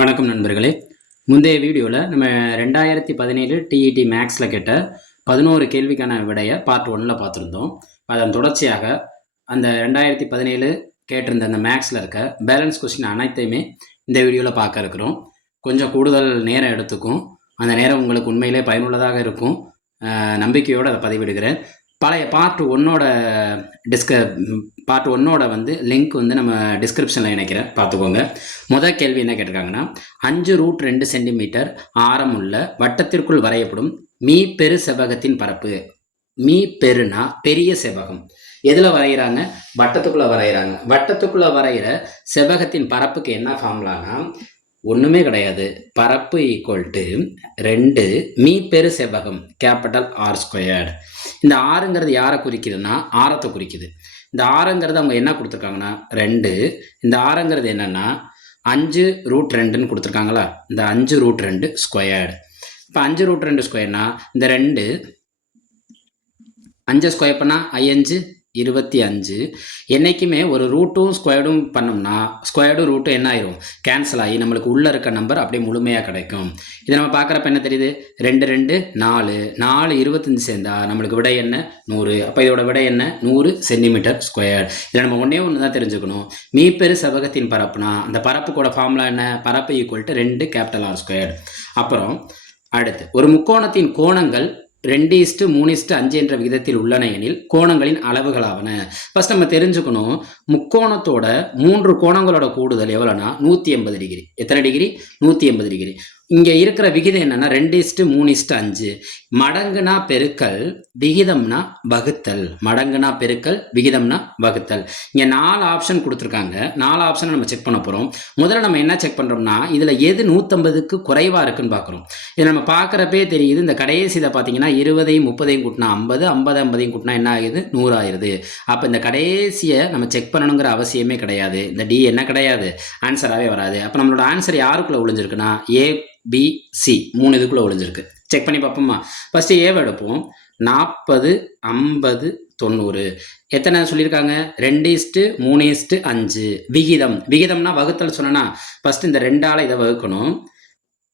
வணக்கம் நண்பர்களே. முந்தைய வீடியோவில் நம்ம 2017 டிஇடி மேக்ஸில் கேட்ட 11 கேள்விக்கான விடையை பார்ட் 1ல் பார்த்துருந்தோம். அதன் தொடர்ச்சியாக அந்த 2017 கேட்டிருந்த அந்த மேக்ஸில் இருக்க பேலன்ஸ் கொஸ்டின் அனைத்தையுமே இந்த வீடியோவில் பார்க்க இருக்கிறோம். கொஞ்சம் கூடுதல் நேரம் எடுத்துக்கும். அந்த நேரம் உங்களுக்கு உண்மையிலே பயனுள்ளதாக இருக்கும். நம்பிக்கையோடு அதை பதிவிடுகிறேன். பழைய பார்ட் ஒன்னோட வந்து லிங்க் வந்து நம்ம டிஸ்கிரிப்ஷனில் இணைக்கிறேன், பார்த்துக்கோங்க. முதல் கேள்வி என்ன கேட்டிருக்காங்கன்னா, 5√2 சென்டிமீட்டர் ஆரம் உள்ள வட்டத்திற்குள் வரையப்படும் மீ பெரு செவ்வகத்தின் பரப்பு. மீ பெருனா பெரிய செவ்வகம். எதில் வரைகிறாங்க? வட்டத்துக்குள்ளே வரைகிறாங்க. வட்டத்துக்குள்ளே வரைகிற செவ்வகத்தின் பரப்புக்கு என்ன ஃபார்முலானா, ஒன்றுமே கிடையாது. பரப்பு ஈக்குவல் டு 2 மீ பெரு செவ்வகம் கேபிட்டல் R². இந்த ஆறுங்கிறது யாரை குறிக்குதுன்னா ஆரத்தை குறிக்குது. இந்த ஆரங்கிறது அவங்க என்ன கொடுத்துருக்காங்கன்னா 2. இந்த ஆரங்கிறது என்னன்னா 5√2ன்னு கொடுத்துருக்காங்களா. இந்த 5√2 ஸ்கொயர்டு. இப்போ 5√2 ஸ்கொயர்னா இந்த 2 5 ஸ்கொயர் பண்ணால் 5 25. என்றைக்குமே ஒரு ரூட்டும் ஸ்கொயர்டும் பண்ணோம்னா ஸ்கொயர்டும் ரூட்டும் என்ன ஆயிரும்? கேன்சல் ஆகி நம்மளுக்கு உள்ளே இருக்க நம்பர் அப்படியே முழுமையாக கிடைக்கும். இதை நம்ம பார்க்குறப்ப என்ன தெரியுது? 2 2 4 4 25 சேர்ந்தா நம்மளுக்கு விடை என்ன? 100. அப்போ இதோட விடை என்ன? 100 சென்டிமீட்டர் ஸ்கொயர். இதில் நம்ம ஒன்று தான் தெரிஞ்சுக்கணும். மீப்பெரு செவ்வகத்தின் பரப்புனா அந்த பரப்புக்கூட ஃபார்முலா என்ன? பரப்பு ஈக்குவல் டு 2 கேபிட்டல் R². அப்புறம் அடுத்து, ஒரு முக்கோணத்தின் கோணங்கள் 2:3:5 என்ற விகிதத்தில் உள்ளன எனில் கோணங்களின் அளவுகளாவன. ஃபர்ஸ்ட் நம்ம தெரிஞ்சுக்கணும், முக்கோணத்தோட 3 கோணங்களோட கூடுதல் எவ்வளோனா 180 டிகிரி. எத்தனை டிகிரி? 180 டிகிரி. இங்கே இருக்கிற விகிதம் என்னன்னா 2:3:5. மடங்குனா பெருக்கல், விகிதம்னா வகுத்தல். மடங்குனா பெருக்கல், விகிதம்னா வகுத்தல். இங்கே 4 ஆப்ஷன் கொடுத்துருக்காங்க. 4 ஆப்ஷனை நம்ம செக் பண்ண போகிறோம். முதல்ல நம்ம என்ன செக் பண்ணுறோம்னா, இதில் எது 150க்கு குறைவாக இருக்குன்னு பார்க்குறோம். இதை நம்ம பார்க்குறப்பே தெரியுது. இந்த கடைசி இதை பார்த்தீங்கன்னா 20 30 கூட்டினா 50, 50 50 கூட்டினா என்ன ஆகுது? 100 ஆயிடுது. அப்போ இந்த கடைசியை நம்ம செக் பண்ணணுங்கிற அவசியமே கிடையாது. இந்த டி என்ன கிடையாது, ஆன்சராகவே வராது. அப்போ நம்மளோட ஆன்சர் யாருக்குள்ளே ஒளிஞ்சிருக்குன்னா ABC 3 இதுக்குள்ளே ஒளிஞ்சிருக்கு. செக் பண்ணி பார்ப்போமா? ஃபஸ்ட்டு ஏவை எடுப்போம். 40 50 90. எத்தனை சொல்லியிருக்காங்க? 2:3:5. விகிதம்னா வகுத்தல் சொன்னா ஃபஸ்ட்டு இந்த 2ஆல் இதை வகுக்கணும்.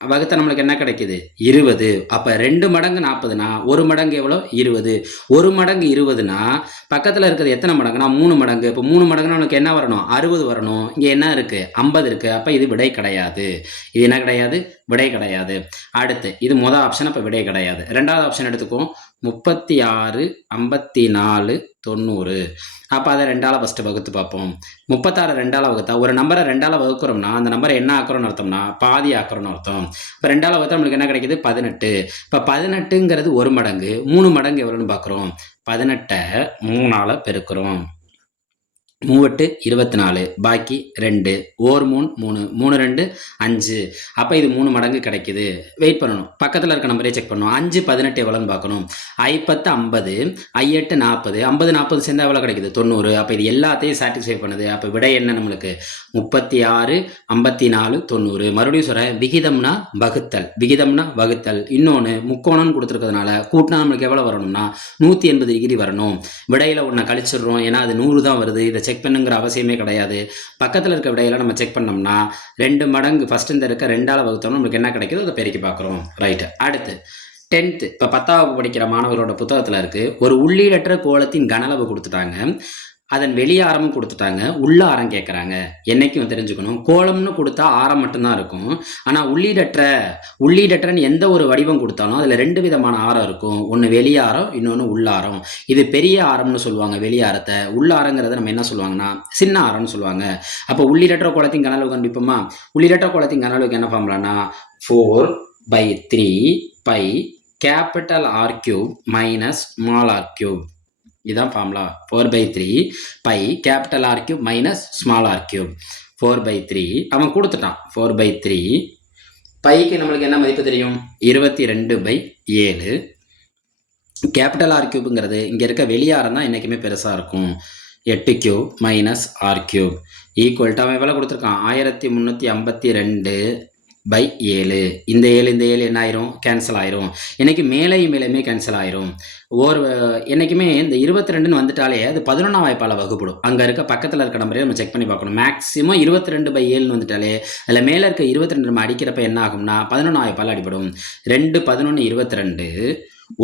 வகுத்த நம்மளுக்கு என்ன கிடைக்குது? 20. அப்போ 2 மடங்கு 40னா 1 மடங்கு எவ்வளோ? 20. 1 மடங்கு 20னா பக்கத்தில் இருக்கிறது எத்தனை மடங்குனா 3 மடங்கு. இப்போ 3 மடங்குனா நம்மளுக்கு என்ன வரணும்? 60 வரணும். இங்கே என்ன இருக்குது? 50 இருக்குது. அப்போ இது விடை கிடையாது. இது என்ன கிடையாது? விடை கிடையாது. அடுத்து இது முதல் ஆப்ஷன், அப்போ விடை கிடையாது. ரெண்டாவது ஆப்ஷன் எடுத்துக்குவோம். 36 54 90. அப்போ அதை 2ஆல் ஃபஸ்ட்டு வகுத்து பார்ப்போம். 36 2ஆல் வகுத்தா, ஒரு நம்பரை 2ஆல் வகுக்கிறோம்னா அந்த நம்பரை என்ன ஆக்குறோம்னு அர்த்தம்னா பாதி ஆக்குறோம்னு அர்த்தம். இப்போ 2ஆல் வகுத்தா நம்மளுக்கு என்ன கிடைக்குது? 18. இப்போ 18ங்கிறது 1 மடங்கு. 3 மடங்கு எவ்வளோன்னு பார்க்குறோம். 18ஐ 3ஆல் பெருக்கிறோம். 3 24, பாக்கி 2, 1 3 3 2 5. அப்போ இது 3 மடங்கு கிடைக்குது. வெயிட் பண்ணணும், பக்கத்தில் இருக்க நம்பரே செக் பண்ணணும். 5 18 எவ்வளோன்னு பார்க்கணும். 10 50, 8 40, 50 40 சேர்ந்தா எவ்வளோ கிடைக்குது? 90. அப்போ இது எல்லாத்தையும் சாட்டிஸ்ஃபை பண்ணுது. அப்போ விடை என்ன நம்மளுக்கு? 36 54 90. மறுபடியும் சொல்கிறேன், விகிதம்னா வகுத்தல். விகிதம்னா வகுத்தல். இன்னொன்று முக்கோணம்னு கொடுத்துருக்கிறதுனால கூட்டினா நம்மளுக்கு எவ்வளோ வரணும்னா 180 டிகிரி வரணும். விடையில் ஒன்றை கழிச்சிடுறோம், ஏன்னா அது 100 தான் வருது. இதை செக் பண்ணுங்கிற அவசியமே கிடையாது. பக்கத்தில் இருக்க விடையெல்லாம் நம்ம செக் பண்ணோம்னா 2 மடங்கு ஃபஸ்ட் இந்த இருக்க 2ஆல் வகுத்தோம்னா நம்மளுக்கு என்ன கிடைக்குதோ அதை பெருக்கி பார்க்குறோம். ரைட்டு. அடுத்து 10th, இப்போ 10ஆவது படிக்கிற மாணவர்களோட புத்தகத்தில் இருக்குது. ஒரு உள்ளீடற்ற கோளத்தின் கனளவு கொடுத்துட்டாங்க, அதன் வெளியாரமும் கொடுத்துட்டாங்க, உள்ள ஆரம் கேட்குறாங்க. என்னைக்கும் தெரிஞ்சுக்கணும், கோலம்னு கொடுத்தா ஆரம் மட்டும்தான் இருக்கும். ஆனால் உள்ளீடற்றன்னு எந்த ஒரு வடிவம் கொடுத்தாலும் அதில் 2 விதமான ஆரம் இருக்கும். ஒன்று வெளியாரம், இன்னொன்று உள்ளாரம். இது பெரிய ஆரம்னு சொல்லுவாங்க வெளியாரத்தை. உள்ளாரங்கிறத நம்ம என்ன சொல்லுவாங்கன்னா சின்ன ஆரம்னு சொல்லுவாங்க. அப்போ உள்ளீடற்ற கோலத்தின் கனளவு கண்டிப்போமா? உள்ளீடற்ற கோலத்தின் கனளவுக்கு என்ன ஃபார்முலானா 4/3 pi capital R³ minus small R³. இதுதான் formula. 4/3 pi capital R³ minus small R³. 4/3 அவன் கொடுத்துட்டான். 4/3 பைக்கு நம்மளுக்கு என்ன மதிப்பு தெரியும்? 22/7. கேபிட்டல் R³ இங்கே இருக்க வெளியாரம் தான் என்றைக்குமே பெருசாக இருக்கும். 8³ மைனஸ் R³ ஈக்குவல் டு அவன் எவ்வளோ கொடுத்துருக்கான்? 1352 பை 7. இந்த 7 என்ன ஆயிரும்? கேன்சல் ஆயிரும். இன்னைக்கு மேலையும் மேலையுமே கேன்சல் ஆயிரும். என்னைக்குமே இந்த 22ன்னு வந்துட்டாலே அது 11ஆம் வாய்ப்பால வகுப்படும். அங்க இருக்க பக்கத்துல இருக்க நம்பரே நம்ம செக் பண்ணி பார்க்கணும். மேக்ஸிமம் 22/7ன்னு வந்துட்டாலே அதுல மேல இருக்க 22 நம்ம அடிக்கிறப்ப என்ன ஆகும்னா 11ஆம் வாய்ப்பால அடிபடும். 2 11 22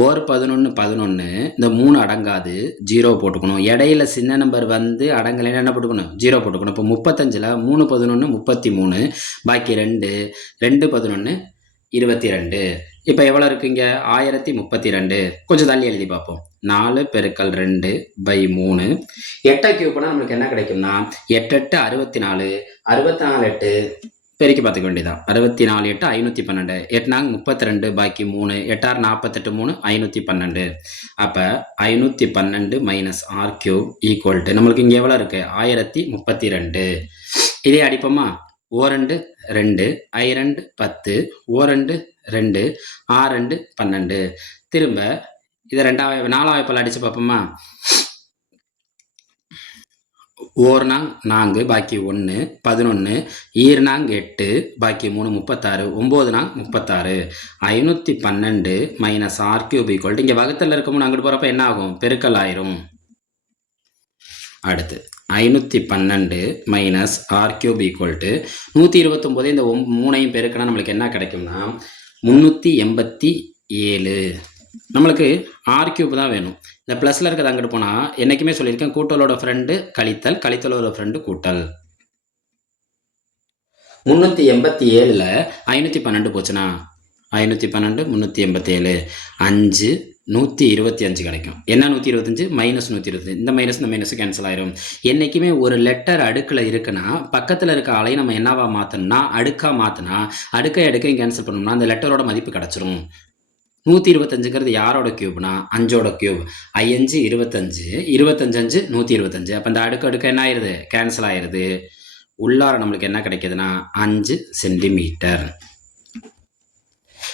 ஓர் 11 11 இந்த 3 அடங்காது, 0 போட்டுக்கணும். இடையில சின்ன நம்பர் வந்து அடங்கலைன்னு என்ன போட்டுக்கணும்? 0 போட்டுக்கணும். இப்போ 35ல் 3 11 33, பாக்கி 2 2 11 22. இப்போ எவ்வளோ இருக்குங்க? 1032. கொஞ்சம் தள்ளி எழுதி பார்ப்போம். 4 பெருக்கல் 2 பை 3. 8 கியூப்னா நம்மளுக்கு என்ன கிடைக்கும்னா 8 8 64, 64 8 பெருக்கி பார்த்துக்க வேண்டியதான். 64 8 512, 8 நாங்க 32 பாக்கி 3, 8 6 48 3 512. அப்போ 512 minus R cube equal to நம்மளுக்கு இங்கே எவ்வளோ இருக்கு? 1032. இதே அடிப்போமா? ஓ2 2, I2 10, ஓ2 2, ஆ2 12. திரும்ப இதை 4ஆம் வாய்ப்பால் அடிச்சு பார்ப்போமா? ஓர்னாங் 4 பாக்கி 1 11, ஈர்னாங் 8 பாக்கி 3 36, 9 நாங் 36. 512 minus R cube equal to இங்கே வகுத்தல் இருக்கும்போது அங்கிட்டு போகிறப்ப என்ன ஆகும்? பெருக்கல் ஆயிரும். அடுத்து 512 minus R cube equal to 129. இந்த 3ஐயும் பெருக்கினா நம்மளுக்கு என்ன கிடைக்கும்னா 387. நம்மளுக்கு ஆர் கியூப் தான் வேணும். இந்த ப்ளஸில் இருக்கிறது அங்கிட்டு போனால் என்றைக்குமே சொல்லியிருக்கேன், கூட்டலோட ஃப்ரெண்டு கழித்தல், கழித்தலோட ஃப்ரெண்டு கூட்டல். 387ல் 512 போச்சுன்னா 512 387 5 125 கிடைக்கும். என்ன 125? மைனஸ் 125. இந்த மைனஸ் கேன்சல் ஆயிரும். என்றைக்குமே ஒரு லெட்டர் அடுக்கில் இருக்குன்னா பக்கத்தில் இருக்க ஆளையும் நம்ம என்னவா மாற்றணும்னா அடுக்காக மாற்றினா அடுக்கையும் கேன்சல் பண்ணோம்னா அந்த லெட்டரோட மதிப்பு கிடச்சிரும். 125ங்கிறது யாரோட கியூப்னா 5ஓட கியூப். 5 25, 25 5 125. அப்போ இந்த அடுக்கு என்ன ஆயிடுது? கேன்சல் ஆயிடுது. உள்ளார நம்மளுக்கு என்ன கிடைக்குதுன்னா 5 சென்டிமீட்டர்.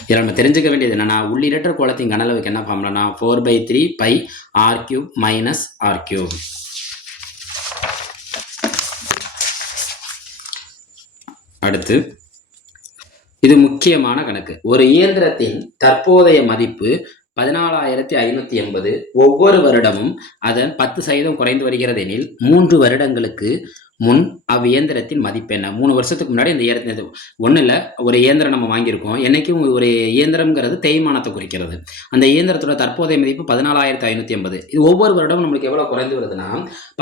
இதில் நம்ம தெரிஞ்சுக்க வேண்டியது என்னன்னா உள்ளிரற்ற கோளத்தின் கனளவுக்கு என்ன ஃபார்முலானா 4/3 pi R cube minus R cube. அடுத்து இது முக்கியமான கணக்கு. ஒரு இயந்திரத்தின் தற்போதைய மதிப்பு 14,580. ஒவ்வொரு வருடமும் அதன் 10% குறைந்து வருகிறது எனில் 3 வருடங்களுக்கு முன் அவ்வியந்திரத்தின் மதிப்பு என்ன? 3 வருஷத்துக்கு முன்னாடி இந்த இயந்திரம் ஒன்றும் இல்லை, ஒரு இயந்திரம் நம்ம வாங்கியிருக்கோம். என்னைக்கும் ஒரு இயந்திரம்ங்கிறது தேய்மானத்தை குறிக்கிறது. அந்த இயந்திரத்தோட தற்போதைய மதிப்பு 14,580. இது ஒவ்வொரு வருடமும் நம்மளுக்கு எவ்வளோ குறைந்து வருதுன்னா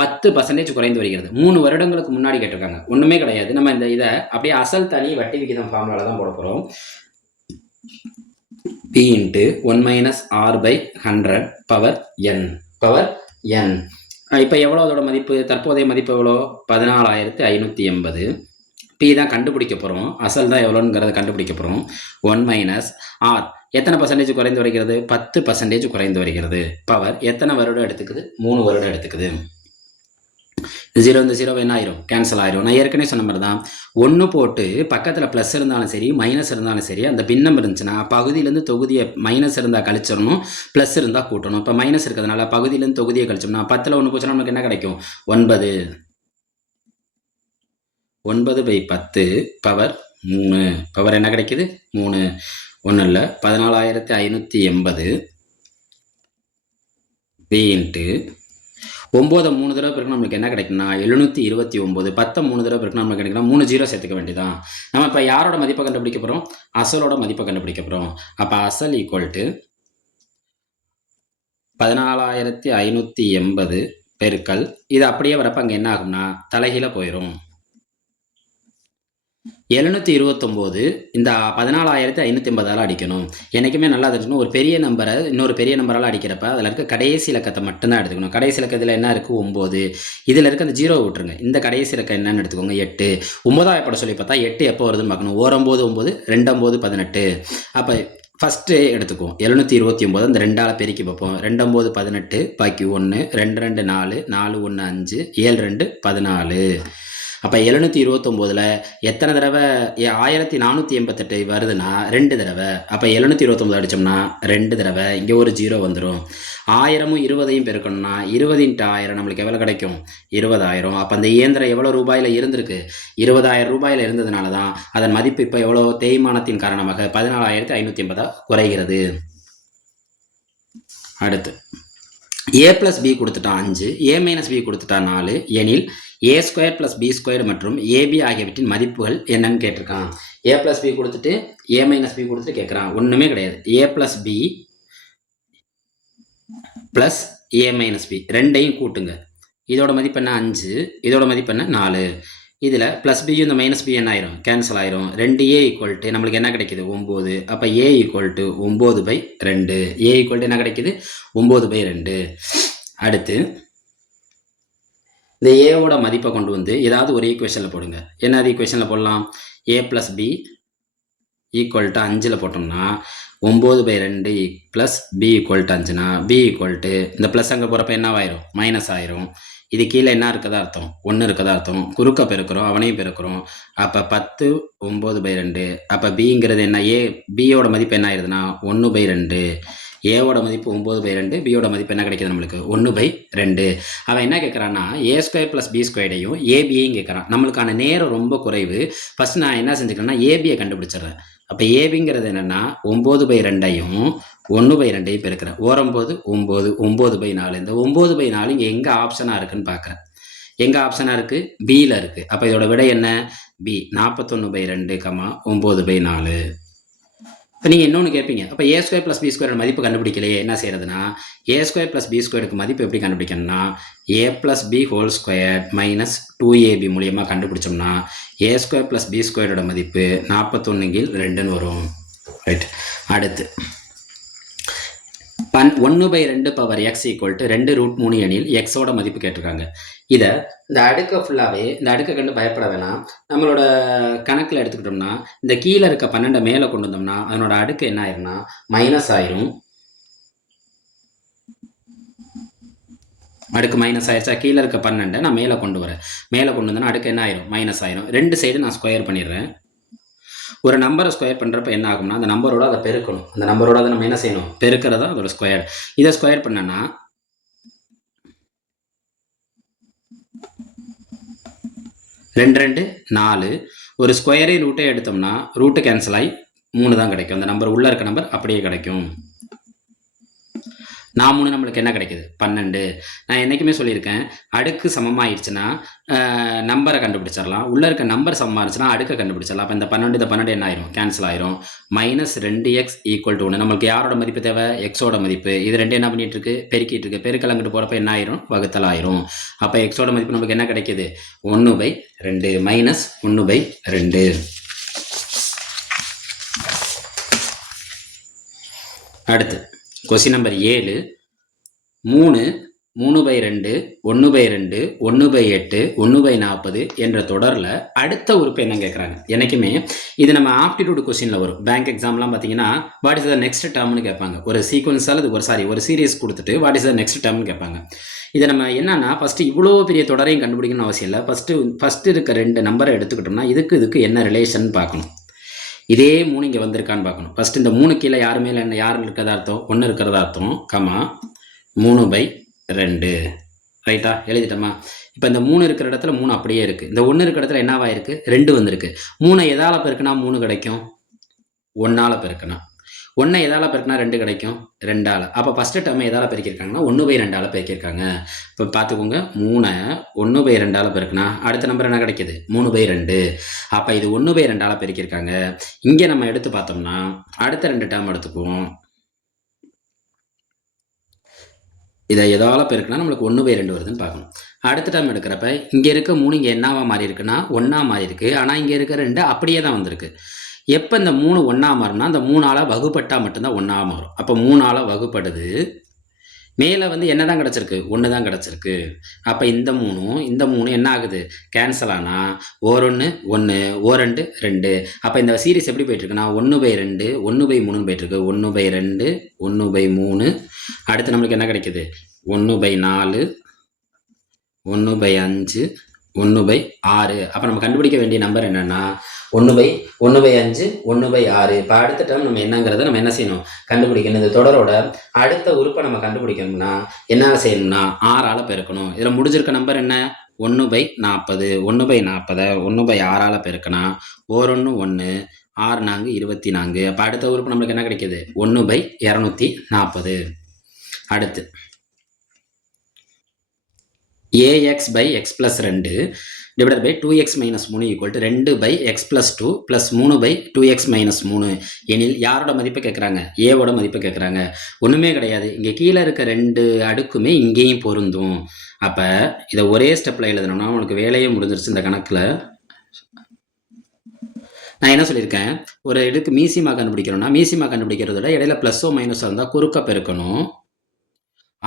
10% குறைந்து வருகிறது. 3 வருடங்களுக்கு முன்னாடி கேட்டிருக்காங்க. ஒன்றுமே கிடையாது. நம்ம இதை அப்படியே அசல் தனி வட்டி விகிதம் ஃபார்முலால தான் போட போகிறோம். P × 1 - R/100 power n. இப்போ எவ்வளோ அதோட மதிப்பு? தற்போதைய மதிப்பு எவ்வளோ? 14,580. பி தான் கண்டுபிடிக்க போகிறோம். அசல் தான் எவ்வளோங்கிறத கண்டுபிடிக்க போகிறோம். 1 - R எத்தனை பர்சன்டேஜ் குறைந்து வருகிறது? 10% குறைந்து வருகிறது. பவர் எத்தனை வருடம் எடுத்துக்குது? 3 வருடம் எடுத்துக்குது. 0 இந்த 0 என்ன ஆயிரும்? கேன்சல் ஆயிரும். நான் ஏற்கனவே சொன்ன மாதிரி தான் 1 போட்டு பக்கத்தில் ப்ளஸ் இருந்தாலும் சரி மைனஸ் இருந்தாலும் சரி அந்த பின்னம் இருந்துச்சுன்னா பகுதியிலேருந்து தொகுதியை மைனஸ் இருந்தால் கழிச்சிடணும், ப்ளஸ் இருந்தால் கூட்டணும். இப்போ மைனஸ் இருக்கிறதுனால பகுதியிலேருந்து தொகுதியை கழிச்சோம்னா 10ல் 1 போச்சுன்னா நமக்கு என்ன கிடைக்கும்? 9. 9/10 பவர் 3. பவர் என்ன கிடைக்குது? 3. ஒன்றும் இல்லை, 14,580 பி இன்ட்டு 9 3 தடவை பிறகு நம்மளுக்கு என்ன கிடைக்கும்னா 729. 10 3 தடவை பிறகு நம்மளுக்கு கிடைக்குன்னா 3 0 சேர்த்துக்க வேண்டியதான். நம்ம இப்போ யாரோட மதிப்பை கண்டுபிடிக்க போகிறோம்? அசலோட மதிப்பை கண்டுபிடிக்க போகிறோம். அப்போ அசல் ஈக்குவல் டு 14,580 பெருக்கல் இது அப்படியே வரப்போ அங்கே என்ன ஆகும்னா தலைகீழ போயிடும். 729 இந்த 14,580 அடிக்கணும். என்றைக்குமே நல்லா தெரிஞ்சுக்கணும், ஒரு பெரிய நம்பரை இன்னொரு பெரிய நம்பரால் அடிக்கிறப்ப அதில் இருக்க கடைசி இலக்கத்தை மட்டும்தான் எடுத்துக்கணும். கடைசி இலக்கத்தில் என்ன இருக்குது? 9. இதில் இருக்க அந்த 0 விட்டுருங்க. இந்த கடைசி இலக்கம் என்னன்னு எடுத்துக்கோங்க 8. 9ஆவது படம் சொல்லி பார்த்தா 8 எப்போ வருதுன்னு பார்க்கணும். 1 9 9 2 18. அப்போ ஃபஸ்ட்டு எடுத்துக்குவோம் 729. அந்த 2ஆல் பெருக்கி பார்ப்போம். 2 9 18 பாக்கி 1 2 2 4 4 1 5 7 2 14. அப்போ 729ல் எத்தனை தடவை 1488 வருதுன்னா 2 தடவை. அப்போ 729 அடித்தோம்னா 2 தடவை. இங்கே ஒரு 0 வந்துடும். 1000ம் 20ஐயும் பெருக்கணும்னா 20 × 1000 நம்மளுக்கு எவ்வளோ கிடைக்கும்? 20000. அப்போ அந்த இயந்திரம் எவ்வளோ ரூபாயில் இருந்திருக்கு? 20000 ரூபாயில் இருந்ததுனால தான் அதன் மதிப்பு இப்போ எவ்வளோ? தேய்மானத்தின் காரணமாக 14550 குறைகிறது. அடுத்து a + b கொடுத்துட்டான் 5, a - b கொடுத்துட்டான் 4 எனில் a² + b² மற்றும் ab ஆகியவற்றின் மதிப்புகள் என்னன்னு கேட்டிருக்கான். a + b கொடுத்துட்டு a - b கொடுத்துட்டு கேட்குறான். ஒன்றுமே கிடையாது. a + b plus a - b ரெண்டையும் கூட்டுங்க. இதோட மதிப்பு என்ன? 5. இதோட மதிப்பு என்ன? 4. இதில் ப்ளஸ் பியும் இந்த மைனஸ் பி என்ன ஆயிரும்? கேன்சல் ஆயிரும். 2a = நம்மளுக்கு என்ன கிடைக்குது? 9. அப்போ a = 9/2. a = என்ன கிடைக்குது? 9/2. அடுத்து இந்த ஏவோட மதிப்பை கொண்டு வந்து ஏதாவது ஒரு ஈக்குவேஷனில் போடுங்க. என்னது ஈக்குவேஷனில் போடலாம்? a + b = 5ல் போட்டோம்னா 9/2 ப்ளஸ் b = 5னா b இந்த ப்ளஸ் அங்கே போகிறப்ப என்னவாயிரும்? மைனஸ் ஆயிரும். இது கீழே என்ன இருக்கதா அர்த்தம்? 1 இருக்கதா அர்த்தம். குறுக்க பெருக்கிறோம், அவனையும் பெருக்கிறோம். அப்போ 10 9/2. அப்போ பிங்கிறது என்ன? பியோட மதிப்பு என்ன ஆயிடுதுன்னா 1/2. ஏவோட மதிப்பு 9/2, பியோட மதிப்பு என்ன கிடைக்கிது நம்மளுக்கு? 1/2. அவன் என்ன கேட்குறான்னா a² + b²டையும் ஏபியையும் கேட்குறான். நம்மளுக்கான நேரம் ரொம்ப குறைவு. ஃபஸ்ட் நான் என்ன செஞ்சுக்கிறேன்னா ஏபியை கண்டுபிடிச்சிடுறேன். அப்போ ஏபிங்கிறது என்னென்னா 9/2ஐயும் 1/2ஐயும் பெருக்கிறேன். 9 9 9/4. இந்த 9/4 இங்கே எங்கே ஆப்ஷனாக இருக்குன்னு பார்க்குறேன். எங்கே ஆப்ஷனாக இருக்குது? பியில் இருக்குது. அப்போ இதோட விடை என்ன? பி 41/2, 9/4. இப்போ நீங்கள் இன்னொன்று கேட்பீங்க, அப்போ a² + b² மதிப்பு கண்டுபிடிக்கலையே, என்ன செய்யறதுன்னா a² + b² மதிப்பு எப்படி கண்டுபிடிக்கணும்னா a + b² - 2ab மூலியமாக கண்டுபிடிச்சோம்னா a² + b² மதிப்பு 41/2 வரும். ரைட். அடுத்து 1/2 பவர் x = 2√3 எனில் எக்ஸோட மதிப்பு கேட்டிருக்காங்க. இதை இந்த அடுக்கை ஃபுல்லாகவே இந்த அடுக்கை கண்டு பயப்பட வேணாம். நம்மளோட கணக்கில் எடுத்துக்கிட்டோம்னா இந்த கீழே இருக்க 12 மேலே கொண்டு வந்தோம்னா அதனோட அடுக்கு என்ன ஆயிரும்னா மைனஸ் ஆயிரும். அடுக்கு மைனஸ் ஆயிடுச்சா? கீழே இருக்க 12 நான் மேலே கொண்டு வரேன். மேலே கொண்டு வந்தேன்னா அடுக்கு என்ன ஆயிரும்? மைனஸ் ஆயிரும். 2 சைடு நான் ஸ்கொயர் பண்ணிடுறேன். ஒரு நம்பரை ஸ்கொயர் பண்ணுறப்ப என்ன ஆகும்னா அந்த நம்பரோட அதை பெருக்கணும். அந்த நம்பரோட அதை நம்ம என்ன செய்யணும்? பெருக்கிறதா அதோட ஸ்கொயர். இதை ஸ்கொயர் பண்ணனா 2 2 4. ஒரு ஸ்கொயரே ரூட்டே எடுத்தோம்னா ரூட்டு கேன்சல் ஆகி 3 தான் கிடைக்கும். அந்த நம்பர் உள்ளே இருக்க நம்பர் அப்படியே கிடைக்கும். 4 நம்மளுக்கு என்ன கிடைக்குது? 12. நான் என்றைக்குமே சொல்லியிருக்கேன், அடுக்கு சமமாகிடுச்சுன்னா நம்பரை கண்டுபிடிச்சிடலாம். உள்ளே இருக்க நம்பர் சமமாக இருந்துச்சுன்னா அடுக்கை கண்டுபிடிச்சிடலாம். அப்போ இந்த 12 என்ன ஆயிரும்? கேன்சல் ஆயிரும். -2x = 1. நம்மளுக்கு யாரோட மதிப்பு தேவை? எக்ஸோட மதிப்பு. இது ரெண்டு என்ன பண்ணிட்டு இருக்கு? பெருக்கிட்டு இருக்கு. பெருக்கல் அங்கிட்டு போகிறப்ப என்ன ஆயிரும்? வகுத்தல் ஆயிரும். அப்போ எக்ஸோட மதிப்பு நமக்கு என்ன கிடைக்குது? 1/2 -1/2. அடுத்து கொஸ்டின் நம்பர் 7. 3 3/2 1/2 1/8 1/40 என்ற தொடரில் அடுத்த உறுப்பு என்ன கேட்குறாங்க? என்றைக்குமே இது நம்ம ஆப்டிடியூட் கொஸ்டினில் வரும். பேங்க் எக்ஸாம்லாம் பார்த்தீங்கன்னா வாட் இஸ் த நெக்ஸ்ட் டேர்ம்னு கேட்பாங்க. ஒரு சீக்வன்ஸால் ஒரு சீரியஸ் கொடுத்துட்டு வாட் இஸ் த நெக்ஸ்ட் டேர்ம்னு கேட்பாங்க. இதை நம்ம என்னன்னா ஃபஸ்ட்டு இவ்வளோ பெரிய தொடரையும் கண்டுபிடிக்கணும்னு அவசியம் இல்லை. ஃபஸ்ட்டு இருக்க 2 நம்பரை எடுத்துக்கிட்டோம்னா இதுக்கு என்ன ரிலேஷன் பார்க்கணும். இதே 3 இங்கே வந்திருக்கான்னு பார்க்கணும். ஃபஸ்ட்டு இந்த 3 கீழே யார் மேலே என்ன யார் இருக்கிறதா அர்த்தம்? 1 இருக்கிறதா அர்த்தம். 3/2. ரைட்டா? எழுதிட்டோமா? இப்போ இந்த 3 இருக்கிற இடத்துல 3 அப்படியே இருக்குது. இந்த 1 இருக்கிற இடத்துல என்னவா இருக்குது? 2 வந்திருக்கு. 3 எதால் பெருக்குனா 3 கிடைக்கும்? 1ஆல் பெருக்குனா. 1 எதால் பெருக்குனா 2 கிடைக்கும்? 2ஆல். அப்போ ஃபஸ்ட்டு டேர்மை எதால் பெருக்கியிருக்காங்கன்னா 1/2ஆல் பெருக்கியிருக்காங்க. இப்போ பார்த்துக்கோங்க, 3 1/2ஆல் பெருக்குனா அடுத்த நம்பர் என்ன கிடைக்கிது? 3/2. அப்போ இது 1/2ஆல் பெருக்கியிருக்காங்க. இங்கே நம்ம எடுத்து பார்த்தோம்னா அடுத்த 2 டேர்ம் எடுத்துக்குவோம். இதை எதால் பெருக்குனா நம்மளுக்கு 1/2 வருதுன்னு பார்க்கணும். அடுத்த டைம் எடுக்கிறப்ப இங்கே இருக்க 3 இங்கே என்னவா மாறி இருக்குன்னா 1ஆ மாறி இருக்குது. ஆனால் இங்கே இருக்க 2 அப்படியே தான் வந்திருக்கு. எப்போ இந்த 3 1ஆ மாறும்னா அந்த 3ஆல் வகுப்பட்டால் மட்டும்தான் 1ஆ மாறும். அப்போ 3ஆல் வகுப்படுது. மேலே என்ன தான் கிடச்சிருக்கு? 1 தான் கிடச்சிருக்கு. அப்போ இந்த 3 என்ன ஆகுது? கேன்சல் ஆனால் ஓர் 1 1 ஓர் 2 2. அப்போ இந்த சீரீஸ் எப்படி போயிட்டுருக்குன்னா 1/2 1/3 போயிட்டுருக்கு. 1/2 1/3. அடுத்து நம்மளுக்கு என்ன கிடைக்குது? 1/4 1/5 1/6. அப்போ நம்ம கண்டுபிடிக்க வேண்டிய நம்பர் என்னன்னா 1/5 1/6. இப்போ அடுத்த டேர்ம் நம்ம என்னங்கிறத நம்ம என்ன செய்யணும், கண்டுபிடிக்கணும். இந்த தொடரோட அடுத்த உறுப்பை நம்ம கண்டுபிடிக்கணும்னா என்ன செய்யணும்னா 6ஆல் பெருக்கணும். இதில் முடிஞ்சிருக்க நம்பர் என்ன, 1/40. 1/40 1/6ஆல் பெருக்கினா 1 1 6 4 24. அப்போ அடுத்த உறுப்பு நம்மளுக்கு என்ன கிடைக்கிது, 1/240. அடுத்து ax/x + 2 divided by 2x - 3 equal to 2/x + 2 plus 3/2x - 3 எனில் யாரோட மதிப்பு கேட்குறாங்க, ஏவோட மதிப்பு கேட்குறாங்க. ஒன்றுமே கிடையாது, இங்கே கீழே இருக்க 2 அடுக்குமே இங்கேயும் பொருந்தும். அப்போ இதை ஒரே ஸ்டெப்பில் எழுதணும்னா உங்களுக்கு வேலையே முடிஞ்சிருச்சு. இந்த கணக்கில் நான் என்ன சொல்லியிருக்கேன், ஒரு இதுக்கு மீசிமா கண்டுபிடிக்கிறோம்னா மீசிமா கண்டுபிடிக்கிறத விட இடையில ப்ளஸ்ஸோ மைனஸோ இருந்தால் குறுக்க பெருக்கணும்,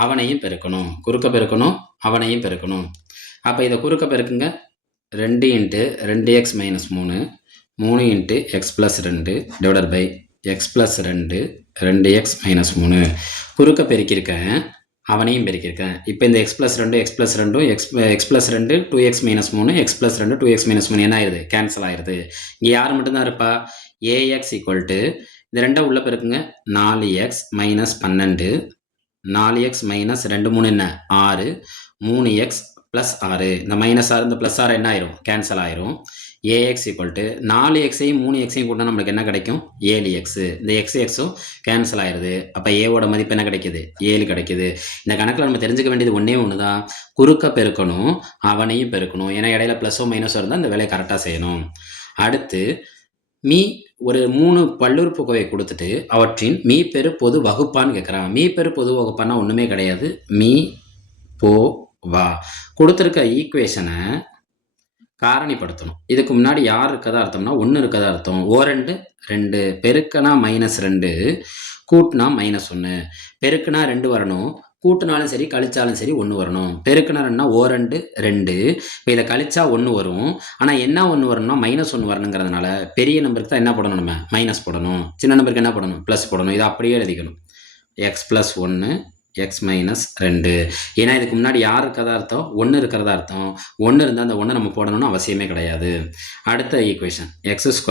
அவனையும் பெருக்கணும், குறுக்க பெருக்கணும், அவனையும் பெருக்கணும். அப்போ இதை குறுக்க பெருக்குங்க, 2 × 2x - 3 3 × x + 2 divided by x + 2 2x - 3 குறுக்க பெருக்கியிருக்கேன், அவனையும் பெருக்கியிருக்கேன். இப்போ இந்த x + 2 x + 2 x + 2 2x - 3 x + 2 2x - 3 என்ன ஆயிடுது, கேன்சல் ஆயிடுது. இங்கே யார் மட்டும்தான் இருப்பா, ax = இந்த 2 உள்ள பெருக்குங்க, 4x - 12 4x - 2 3 என்ன 6 3x + 6. இந்த -6 இந்த +6 என்ன ஆயிரும், கேன்சல் ஆயிரும். ax = 4xஐயும் 3xஐயும் கூட்டினா நம்மளுக்கு என்ன கிடைக்கும், 7x. இந்த xம் கேன்சல் ஆயிடுது. அப்போ ஏவோட மதிப்பு என்ன கிடைக்குது, 7 கிடைக்குது. இந்த கணக்கில் நம்ம தெரிஞ்சுக்க வேண்டியது ஒன்றே ஒன்று தான், குறுக்க பெருக்கணும், அவனையும் பெருக்கணும். ஏன்னா இடையில ப்ளஸோ மைனஸோ இருந்தால் இந்த வேலையை கரெக்டாக செய்யணும். அடுத்து ஒரு 3 பல்லுறுப்புக்கோவை கொடுத்துட்டு அவற்றின் மீப்பெரு பொது வகுப்பான்னு கேட்குறாங்க. மீப்பெரு பொது வகுப்பான்னா ஒன்றுமே கிடையாது, மீ போ வா. கொடுத்துருக்க ஈக்குவேஷனை காரணிப்படுத்தணும். இதுக்கு முன்னாடி யார் இருக்கதா அர்த்தம்னா 1 இருக்கதா அர்த்தம். 2 2 பெருக்கனா -2 கூட்டினா -1 பெருக்குனா 2 வரணும், கூட்டினாலும் சரி கழிச்சாலும் சரி 1 வரணும். பெருக்குனா 2 2. இப்போ இதை கழிச்சா 1 வரும். ஆனால் என்ன 1 வரணும்னா -1 வரணுங்கிறதுனால பெரிய நம்பருக்கு தான் என்ன போடணும், நம்ம மைனஸ் போடணும். சின்ன நம்பருக்கு என்ன போடணும், ப்ளஸ் போடணும். இதை அப்படியே எழுதிக்கணும், x + 1 x - 2. ஏன்னா இதுக்கு முன்னாடி யார் இருக்கிறதா அர்த்தம், 1 இருக்கிறதா அர்த்தம். 1 இருந்தால் அந்த 1 நம்ம போடணும்னு அவசியமே கிடையாது. அடுத்த ஈக்குவேஷன் x² +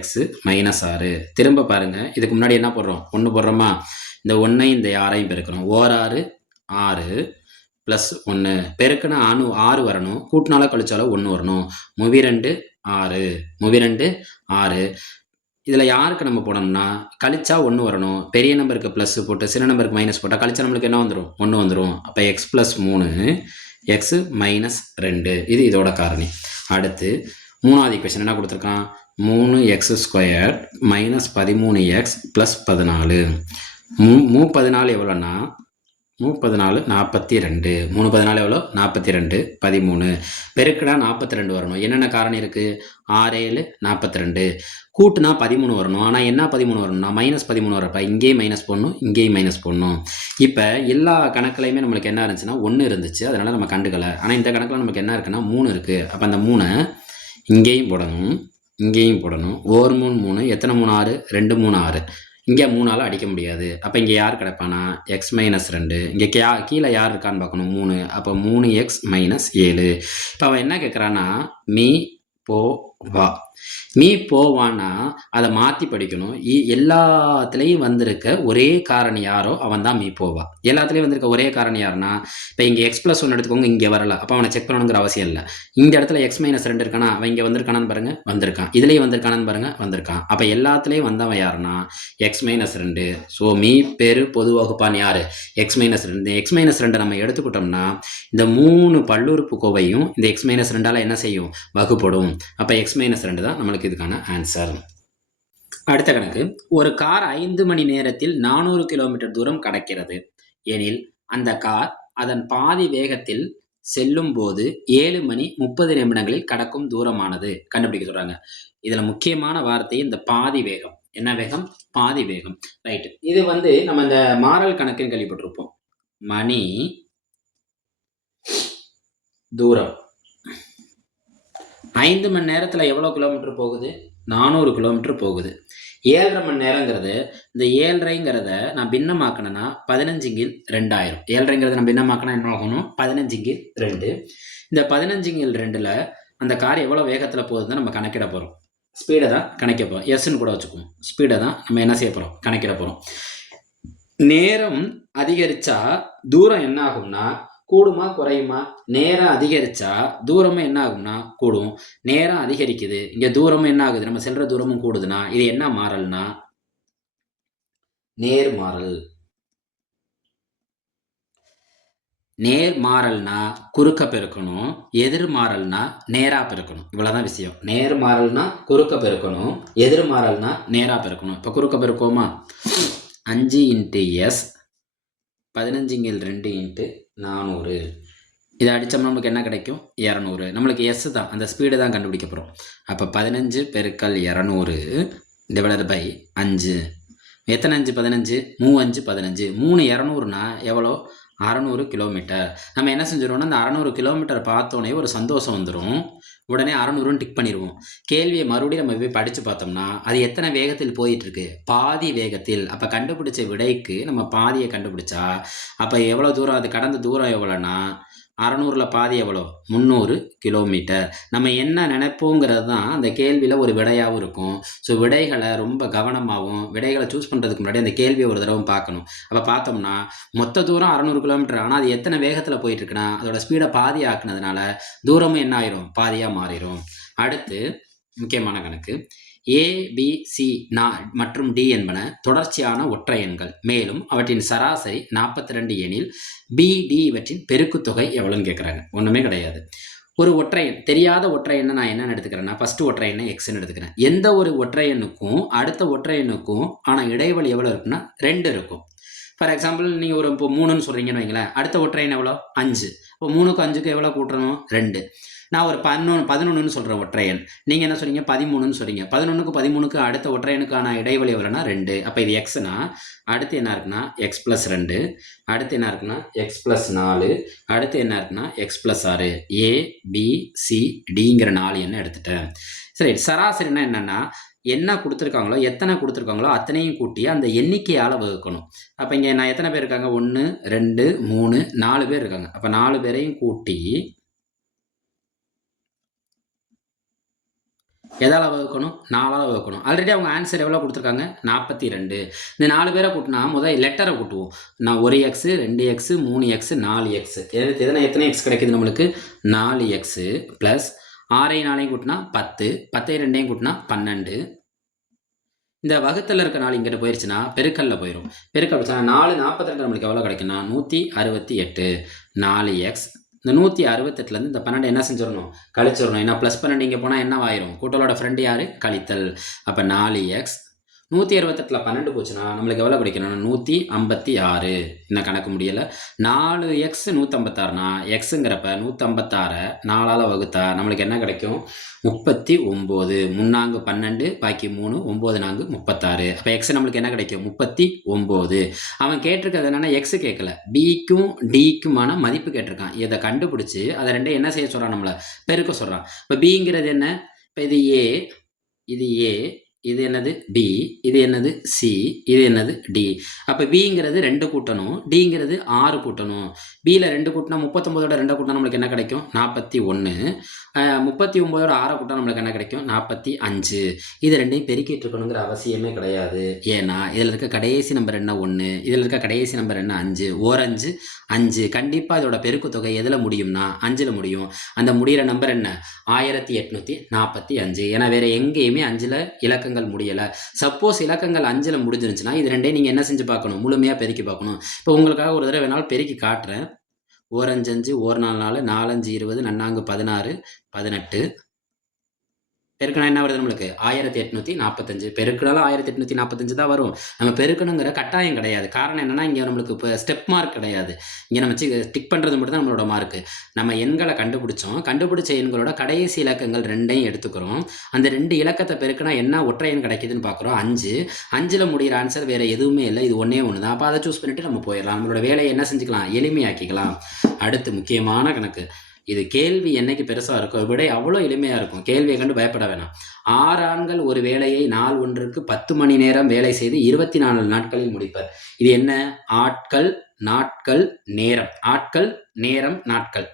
x - 6. திரும்ப பாருங்க, இதுக்கு முன்னாடி என்ன போடுறோம், 1 போடுறோமா, இந்த 1ஐயும் இந்த 6ஐயும் பெருக்கிறோம். 6 6 ப்ளஸ் 1 பெருக்குனா 6 வரணும், கூட்டினாலும் கழிச்சாலும் 1 வரணும். 2 6 2 6. இதில் யாருக்கு நம்ம போடணும்னா கழிச்சா 1 வரணும், பெரிய நம்பருக்கு ப்ளஸ் போட்டு சின்ன நம்பருக்கு மைனஸ் போட்டால் கழிச்சா நம்மளுக்கு என்ன வந்துடும், 1 வந்துடும். அப்போ x + 3 x - 2 இது இதோட காரணி. அடுத்து 3வது ஈக்குவேஷன் என்ன கொடுத்துருக்கான், 3x² - 13x + 14. 14 எவ்வளோன்னா 14 42. 14 எவ்வளோ, 42 13 பெருக்குனா 42 வரணும். என்னென்ன காரணம் இருக்குது, 6 7 42 கூட்டுனா 13 வரணும். ஆனால் என்ன 13 வரணும்னா -13 வரப்போ இங்கேயும் மைனஸ் போடணும், இங்கேயும் மைனஸ் போடணும். இப்போ எல்லா கணக்குலையுமே நம்மளுக்கு என்ன இருந்துச்சுன்னா 1 இருந்துச்சு, அதனால் நம்ம கண்டுக்கலை. ஆனால் இந்த கணக்கில் நமக்கு என்ன இருக்குன்னா 3 இருக்குது. அப்போ அந்த 3 இங்கேயும் போடணும், இங்கேயும் போடணும். 1 3 3 எத்தனை 3 6 2 3 6. இங்கே 3ஆல் அடிக்க முடியாது. அப்போ இங்கே யார் கிடப்பானா x - 2. இங்கே கீழே யார் இருக்கான்னு பார்க்கணும், 3. அப்போ 3x - 7. இப்போ அவன் என்ன கேட்குறான்னா மீ போ வா. மீ போவான்னா அதை மாற்றி படிக்கணும். எல்லாத்துலேயும் வந்திருக்க ஒரே காரணி யாரோ அவன் தான் மீ போவா. எல்லாத்துலேயும் வந்திருக்க ஒரே காரணி யாருன்னா, இப்போ இங்கே x + 1 எடுத்துக்கோங்க, இங்கே வரல, அப்போ அவனை செக் பண்ணணுங்கிற அவசியம் இல்லை. இந்த இடத்துல x - 2 இருக்கானா, அவன் இங்கே வந்திருக்கானான்னு பாருங்க, வந்திருக்கான். இதுலேயும் வந்திருக்கானான்னு பாருங்க, வந்திருக்கான். அப்போ எல்லாத்துலேயும் வந்தவன் யாருன்னா x - 2. ஸோ மீ பெரு பொது வகுப்பான் யார், x - 2. x - 2 நம்ம எடுத்துக்கிட்டோம்னா இந்த 3 பல்லுறுப்புக்கோவையும் இந்த x - 2ஆல் என்ன செய்யும், வகுப்படும். அப்போ x - 2 தான் நம்மளுக்கு இதுக்கான ஆன்சர். அடுத்த கணக்கு, ஒரு கார் 5 மணி நேரத்தில் 400 கிலோமீட்டர் தூரம் கடக்கிறது எனில் அந்த கார் அதன் பாதி வேகத்தில் செல்லும் போது 7 மணி 30 நிமிடங்களில் கடக்கும் தூரமானது கண்டுபிடிக்க சொல்றாங்க. இதுல முக்கியமான வார்த்தை இந்த பாதி வேகம். என்ன வேகம், பாதி வேகம். ரைட், இது நம்ம இந்த மாறல் கணக்குன்னு கேள்விப்பட்டிருப்போம். மணி தூரம் 5 மணி நேரத்தில் எவ்வளோ கிலோமீட்டர் போகுது, 400 கிலோமீட்டர் போகுது. 7.5 மணி நேரங்கிறது, இந்த 7.5ங்கிறத நான் பின்னமாக்குனேன்னா 15 2000. 7.5ங்கிறத நான் பின்னமாக்குனா என்ன ஆகணும்? 15/2. இந்த 15/2ல அந்த கார் எவ்வளோ வேகத்தில் போகுதுன்னு நம்ம கணக்கிட போகிறோம். ஸ்பீடை தான் கணக்கிட போகிறோம். எஸ்ன்னு கூட வச்சுக்குவோம். ஸ்பீடை தான் நம்ம என்ன செய்ய போகிறோம்? கணக்கிட போகிறோம். நேரம் அதிகரித்தா தூரம் என்ன ஆகும்னா கூடுமா குறையுமா? நேரம் அதிகரித்தா தூரமும் என்ன ஆகும்னா கூடும். நேரம் அதிகரிக்குது, இங்கே தூரமும் என்ன ஆகுது? நம்ம செல்கிற தூரமும் கூடுதுன்னா இது என்ன மாறல்னா நேர்மாறல். நேர்மாறல்னா குறுக்க பெருக்கணும், எதிர்மாறல்னா நேரா பெருக்கணும். இவ்வளவுதான் விஷயம். நேர்மாறல்னா குறுக்க பெருக்கணும், எதிர்மாறல்னா நேரா பெருக்கணும். இப்போ குறுக்க பெருக்கோமா? 5 × S 15/2 × 400. இதை அடித்தோம்னா நமக்கு என்ன கிடைக்கும்? 200. நம்மளுக்கு எஸ் தான், அந்த ஸ்பீடு தான் கண்டுபிடிக்க போகிறோம். அப்போ 15 × 200 / 5. எத்தனை 5? 15. 3 5 15. 3 200னா எவ்வளோ? 600 கிலோமீட்டர். நம்ம என்ன செஞ்சிருவோம்னா அந்த 600 கிலோமீட்டர் பார்த்தோன்னே ஒரு சந்தோஷம் வந்துடும். உடனே 600ன்னு டிக் பண்ணிடுவோம். கேள்வியை மறுபடியும் நம்ம போய் படித்து பார்த்தோம்னா அது எத்தனை வேகத்தில் போயிட்டுருக்கு? பாதி வேகத்தில். அப்போ கண்டுபிடிச்ச விடைக்கு நம்ம பாதியை கண்டுபிடிச்சா அப்போ எவ்வளோ தூரம்? அது கடந்த தூரம் எவ்வளோனா 600ல் பாதி எவ்வளோ? 300 கிலோமீட்டர். நம்ம என்ன நினைப்போங்கிறது தான் அந்த கேள்வியில் ஒரு விடையாகவும் இருக்கும். ஸோ விடைகளை ரொம்ப கவனமாகவும், விடைகளை சூஸ் பண்ணுறதுக்கு முன்னாடி அந்த கேள்வியை ஒரு தடவை பார்க்கணும். அப்போ பார்த்தோம்னா மொத்த தூரம் 600 கிலோமீட்டர். ஆனால் அது எத்தனை வேகத்தில் போயிட்டுருக்குன்னா அதோட ஸ்பீடை பாதி ஆக்குனதுனால தூரமும் என்ன ஆயிரும்? பாதியாக மாறிடும். அடுத்து முக்கியமான கணக்கு. ABC மற்றும் D என்பன தொடர்ச்சியான ஒற்றை எண்கள். மேலும் அவற்றின் சராசரி 42 எனில் BD இவற்றின் பெருக்குத்தொகை எவ்வளோன்னு கேட்குறாங்க. ஒன்றுமே கிடையாது. ஒரு ஒற்றை எண், தெரியாத ஒற்றை எண்ணை நான் என்னென்னு எடுத்துக்கிறேன்னா ஃபஸ்ட்டு ஒற்றை எண்ணை எக்ஸ்ன்னு எடுத்துக்கிறேன். எந்த ஒரு ஒற்றை எண்ணுக்கும் அடுத்த ஒற்றை எண்ணுக்கும் ஆனால் இடைவெளி எவ்வளோ இருக்குன்னா 2 இருக்கும். ஃபார் எக்ஸாம்பிள் நீங்கள் ஒரு இப்போ 3ன்னு சொல்கிறீங்கன்னு வைங்களேன், அடுத்த ஒற்றை எண் எவ்வளோ? 5. இப்போ 3க்கும் 5க்கும் எவ்வளோ கூட்டணும்? 2. நான் ஒரு 11ன்னு சொல்கிறேன் ஒற்றை எண். நீங்கள் என்ன சொல்கிறீங்க? 13ன்னு சொல்கிறீங்க. 11க்கும் 13க்கும் அடுத்த ஒற்றை எண்ணுக்கான இடைவெளி எவ்வளோனா 2. அப்போ இது எக்ஸ்னா அடுத்து என்ன இருக்குன்னா x+2, அடுத்து என்ன இருக்குன்னா x+4, அடுத்து என்ன இருக்குன்னா x+6. ABCDங்கிற 4 எண்ணை எடுத்துட்டேன். சரி, சராசரினா என்னென்னா என்ன கொடுத்துருக்காங்களோ, எத்தனை கொடுத்துருக்காங்களோ அத்தனையும் கூட்டி அந்த எண்ணிக்கையால் வகுக்கணும். அப்போ இங்கே நான் எத்தனை பேர் இருக்காங்க? 1 2 3 4 பேர் இருக்காங்க. அப்போ 4 பேரையும் கூட்டி எதால் வகுக்கணும்? 4ஆல் வகுக்கணும். ஆல்ரெடி அவங்க ஆன்சர் எவ்வளோ கொடுத்துருக்காங்க? 42. இந்த 4 பேரை கூட்டினா முதல் லெட்டரை கூட்டுவோம். நான் 1x 2x 3x 4x. எத்தனை எக்ஸ் கிடைக்குது நம்மளுக்கு? 4x ப்ளஸ் 6 4 கூட்டினா 10, 10 2 கூட்டினா 12. இந்த வகுத்தில் இருக்க 4 இங்கிட்ட போயிடுச்சுன்னா பெருக்கல்ல போயிடும். பெருக்கல் 4 42 நம்மளுக்கு எவ்வளோ கிடைக்குன்னா 168. 4x. இந்த 168லேருந்து இந்த 12 என்ன செஞ்சிடணும்? கழிச்சிடணும். ஏன்னா +12 இங்கே போனால் என்ன ஆயிரும்? கூட்டலோட ஃப்ரெண்டு யார்? கழித்தல். அப்போ 4x 168ல் 12 போச்சுன்னா நம்மளுக்கு எவ்வளோ கிடைக்கணும்? 156. இன்னும் கணக்கு முடியலை. 4x 156னா எக்ஸுங்கிறப்ப 156 4ஆல் வகுத்தா நம்மளுக்கு என்ன கிடைக்கும்? 39. 3 12, பாக்கி 3, 9 4 36. அப்போ எக்ஸ் நம்மளுக்கு என்ன கிடைக்கும்? 39. அவன் கேட்டிருக்கிறது என்னென்னா எக்ஸு கேட்கல, பிக்கும் டிக்குமான மதிப்பு கேட்டிருக்கான். இதை கண்டுபிடிச்சி அதை ரெண்டையும் என்ன செய்ய சொல்கிறான்? நம்மளை பெருக்க சொல்கிறான். இப்போ பிங்கிறது என்ன? இப்போ இது ஏ, இது ஏ, இது என்னது? பி, இது என்னது? சி, இது என்னது? டி. அப்போ பிங்கிறது 2 கூட்டணும், டிங்கிறது 6 கூட்டணும். பியில் 2 கூட்டினா 39ஓட 2 கூட்டினா நம்மளுக்கு என்ன கிடைக்கும்? 41. 39ஓட 6 கூட்டினா நம்மளுக்கு என்ன கிடைக்கும்? 45. இது ரெண்டையும் பெருக்கிட்டு இருக்கணுங்கிற அவசியமே கிடையாது. ஏன்னா இதில் இருக்க கடைசி நம்பர் என்ன? 1. இதில் இருக்க கடைசி நம்பர் என்ன? 5. 5 5. கண்டிப்பாக இதோட பெருக்கு தொகை எதில் முடியும்னா 5ல் முடியும். அந்த முடிகிற நம்பர் என்ன? 1845. ஏன்னா வேறு எங்கேயுமே 5ல் இலக்கங்கள் முடியலை. சப்போஸ் இலக்கங்கள் 5ல் முடிஞ்சிருந்துச்சுன்னா இது ரெண்டையும் நீங்கள் என்ன செஞ்சு பார்க்கணும்? முழுமையாக பெருக்கி பார்க்கணும். இப்போ உங்களுக்காக ஒரு தடவை வேணாலும் பெருக்கி காட்டுறேன். 1 5 5, 1 4 4, 4 5 20, 4 16, 18. பெருக்கினா என்ன வருது நம்மளுக்கு? 1845. பெருக்கினாலும் 1845 தான் வரும். நம்ம பெருக்கணுங்கிற கட்டாயம் கிடையாது. காரணம் என்னென்னா இங்கே நம்மளுக்கு இப்போ ஸ்டெப் மார்க் கிடையாது. இங்கே நம்ம டிக் பண்ணுறது மட்டும் தான் நம்மளோட மார்க்கு. நம்ம எண்களை கண்டுபிடிச்சோம். கண்டுபிடிச்ச எண்களோட கடைசி இலக்கங்கள் 2ஐயும் எடுத்துக்கிறோம். அந்த 2 இலக்கத்தை பெருக்கினா என்ன ஒற்றை எண் கிடைக்குதுன்னு பார்க்குறோம்? 5. 5ல் முடிகிற ஆன்சர் வேறு எதுவுமே இல்லை. இது ஒன்றே ஒன்று தான். அப்போ அதை சூஸ் பண்ணிவிட்டு நம்ம போயிடலாம். நம்மளோட வேலையை என்ன செஞ்சுக்கலாம்? எளிமையாக்கிக்கலாம். அடுத்து முக்கியமான கணக்கு. இது கேள்வி என்னைக்கு பெருசா இருக்கோ விடை அவ்வளோ எளிமையா இருக்கும். கேள்வியை கண்டு பயப்பட வேணாம். 6 ஆண்கள் ஒரு வேலையை நாள் ஒன்றுக்கு 10 மணி நேரம் வேலை செய்து 24 நாட்களில் முடிப்பர். இது என்ன? ஆட்கள், நாட்கள், நேரம். ஆட்கள், நேரம், நாட்கள்.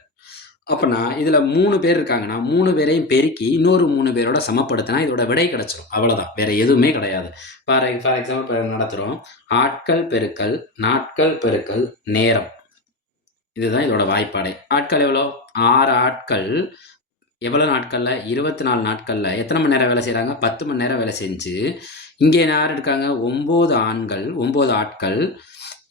அப்பனா இதுல 3 பேர் இருக்காங்கன்னா 3 பேரையும் பெருக்கி இன்னொரு 3 பேரோட சமப்படுத்தினா இதோட விடை கிடைச்சிரும். அவ்வளவுதான். வேற எதுவுமே கிடையாது. ஃபார் எக்ஸாம்பிள் இப்ப நடத்துறோம். ஆட்கள் பெருக்கல் நாட்கள் பெருக்கல் நேரம். இதுதான் இதோட வாய்ப்பாடே. ஆட்கள் எவ்வளோ? 6 ஆட்கள் எவ்வளோ நாட்கள்ல? 24 நாட்கள்ல எத்தனை மணி நேரம் வேலை செய்றாங்க? 10 மணி நேரம் வேலை செஞ்சு, இங்கே யார் இருக்காங்க? 9 ஆண்கள், 9 ஆட்கள்